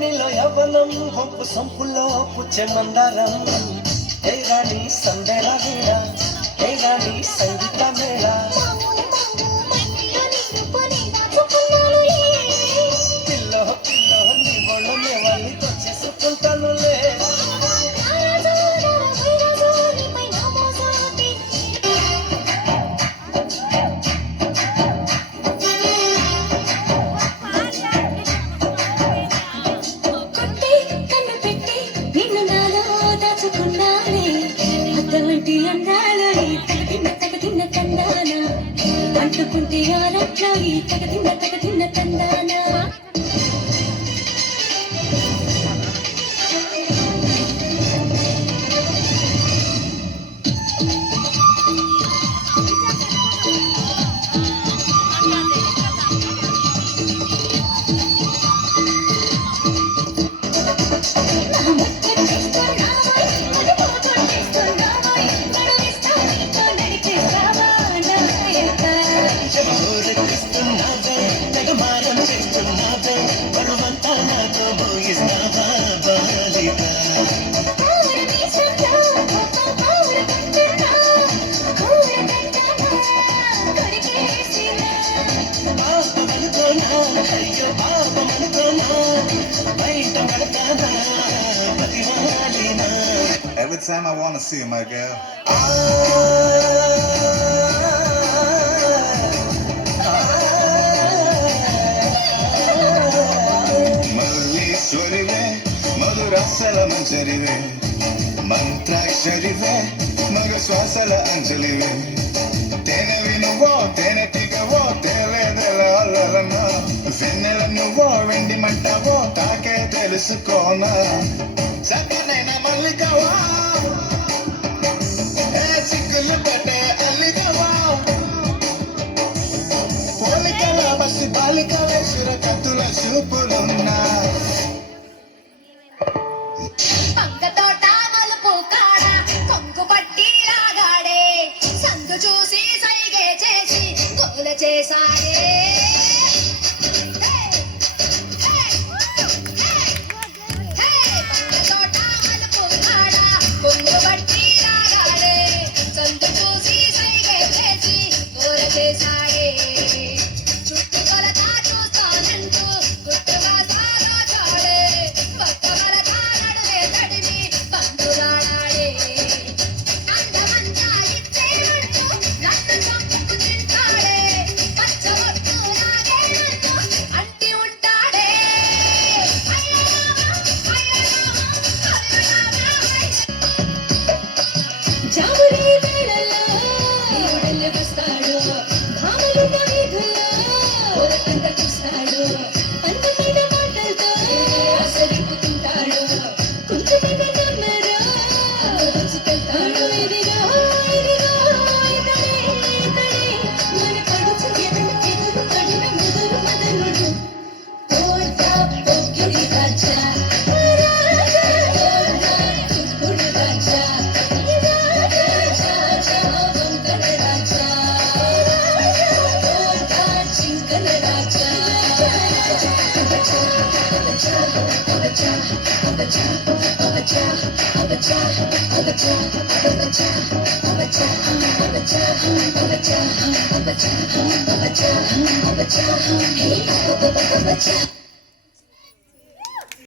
నీలో యవ్వనం హొంపు సొంపులో పుచ్చే మందారం ఏ రాణి సందేళ వీణ ఏ రాణి సంగీత Mela pillow pillow నీ ఒళ్ళు వాళ్ళతో చేసుకుంటానులే అంటుకుంటే ఆరట్లాగి తగదిన్న తందానా Every time I want to see you, my girl. Madhurishwarive, madhurasala manjarive, mantraksharivе, magaswasala anjalive. Tene vinuvo, tene tigavo, tevedela allalana. Venela nuvo, vendi mantavo, taake telusukona. Sakanaina mallikava, sikulu pate allikava. Polikala basi balikala surakatula supulunna. పంగతోట మలుపు కాడ కొంగు పట్టి లాగాడే సందు చూసి సైగే చేసి గోల చేసాడే పంగతోట మలుపు కాడ కొంగు పట్టి లాగాడే సందు చూసి సైగే చేసి గోల చేసాడే చుట్టుకొలతా చూస్తానంటూ గుట్టుగా సాగాడే పక్కవలతా నడువే తడిమి పండులాడాడే అందమంతా ఇచ్చేమంటూ నన్ను చంపుకు తింటాడే పచ్చబొట్టు లాగేమంటూ అంటి ఉంటాడే జాబురి వేళల్లో ఎవడెల్లి వస్తాడు భామలుగా వీధుల్లో ఊరకంట చూస్తాడు అందమైన మాటలతో ఆసరిపుతుంటాడు కుంచి మీద నమ్మరా రుచికెళ్తాడు ఇదిగో ఇదిగో ఇతడే మన పడుచు ఎదురు తడిన ముదురు మదనుడు తోట పొక్కిరి రాజా తుక్కుడు రాజా Hey,